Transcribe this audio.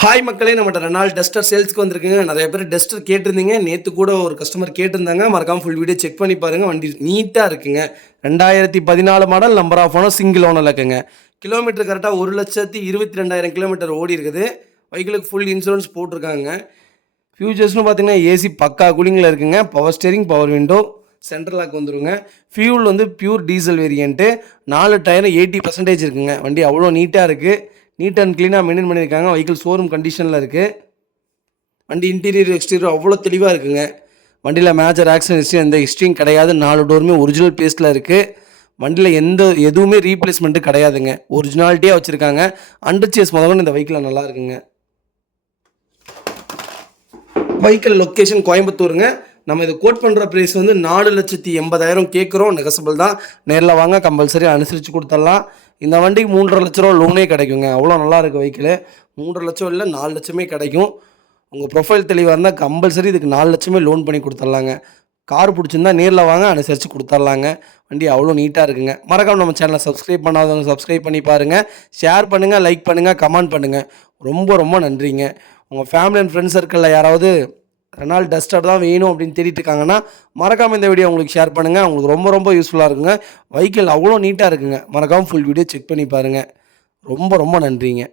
Hi மக்களே, நம்மகிட்ட Reynold duster சேல்ஸ்க்கு வந்திருக்குங்க. நிறைய பேர் டஸ்டர் கேட்டிருந்தீங்க. நேற்று கூட ஒரு கஸ்டமர் கேட்டிருந்தாங்க. மறக்காமல் ஃபுல் வீடியோ செக் பண்ணி பாருங்கள். வண்டி நீட்டாக இருக்குங்க. 2014 model, number of owner, single ஓனரில் இருக்குங்க. கிலோமீட்டர் கரெக்டாக 1,22,000 கிலோமீட்டர் ஓடி இருக்குது. வெஹிக்கிளுக்கு ஃபுல் இன்சூரன்ஸ் போட்டிருக்காங்க. ஃபியூச்சர்ஸ்னு பார்த்தீங்கன்னா ஏசி பக்கா கூலிங்கில் இருக்குங்க. Power steering, power window, central lock வந்துருங்க. ஃபியூல் வந்து பியூர் டீசல் வேரியண்ட்டு. 4 டயரும் 80% இருக்குங்க. வண்டி அவ்வளோ நீட்டாக இருக்குது. நீட் அண்ட் க்ளீனாக மெயின்டைன் பண்ணியிருக்காங்க. வெஹிக்கிள் ஷோரூம் கண்டிஷனில் இருக்குது. வண்டி இன்டீரியர் எக்ஸ்டீரியர் அவ்வளோ தெளிவாக இருக்குங்க. வண்டியில் மேஜர் ஆக்சிடென்ட் ஹிஸ்ட்ரி எந்த ஹிஸ்ட்ரியும் கிடையாது. 4 டோருமே ஒரிஜினல் பேஸ்ட்டில் இருக்குது. வண்டியில் எதுவுமே ரீப்ளேஸ்மெண்ட்டு கிடையாதுங்க. ஒரிஜினாலிட்டியாக வச்சுருக்காங்க. அண்டர் சேஸ் முதல்ல இந்த வெஹிக்கிள் நல்லா இருக்குங்க. வெஹிக்கிள் லொக்கேஷன் கோயம்புத்தூருங்க. நம்ம இதை கோட் பண்ணுற ப்ரைஸ் வந்து 4,80,000 கேட்குறோம். நெகசபிள் தான். நேரில் வாங்க, கம்பல்சரி அனுசரித்து கொடுத்துடலாம். இந்த வண்டிக்கு 3,50,000 லட்ச ரூபா லோனே கிடைக்குங்க. அவ்வளோ நல்லா இருக்குது வெஹிக்கிள். 3,50,000 லட்சம் இல்லை, 4 லட்சமே கிடைக்கும். உங்கள் ப்ரொஃபைல் தெளிவாக இருந்தால் கம்பல்சரி இதுக்கு 4 லட்சமே லோன் பண்ணி கொடுத்துட்லாங்க. கார் பிடிச்சிருந்தா நேரில் வாங்க, அனுசரித்து கொடுத்துட்லாங்க. வண்டி அவ்வளோ நீட்டாக இருக்குங்க. மறக்காம நம்ம சேனலை சப்ஸ்கிரைப் பண்ணாதவங்க சப்ஸ்கிரைப் பண்ணி பாருங்கள். ஷேர் பண்ணுங்கள், லைக் பண்ணுங்கள், கமெண்ட் பண்ணுங்கள். ரொம்ப ரொம்ப நன்றிங்க. உங்கள் ஃபேமிலி அண்ட் ஃப்ரெண்ட்ஸ் சர்க்கிளில் யாராவது ரெனால்ட் டஸ்டர் தான் வேணும் அப்படின்னு தேடிட்டு இருக்காங்கன்னா மறக்காமல் இந்த வீடியோ உங்களுக்கு ஷேர் பண்ணுங்கள். உங்களுக்கு ரொம்ப ரொம்ப யூஸ்ஃபுல்லாக இருக்குங்க. வெஹிக்கிள் அவ்வளோ நீட்டாக இருக்குங்க. மறக்காமல் ஃபுல் வீடியோ செக் பண்ணி பாருங்கள். ரொம்ப ரொம்ப நன்றிங்க.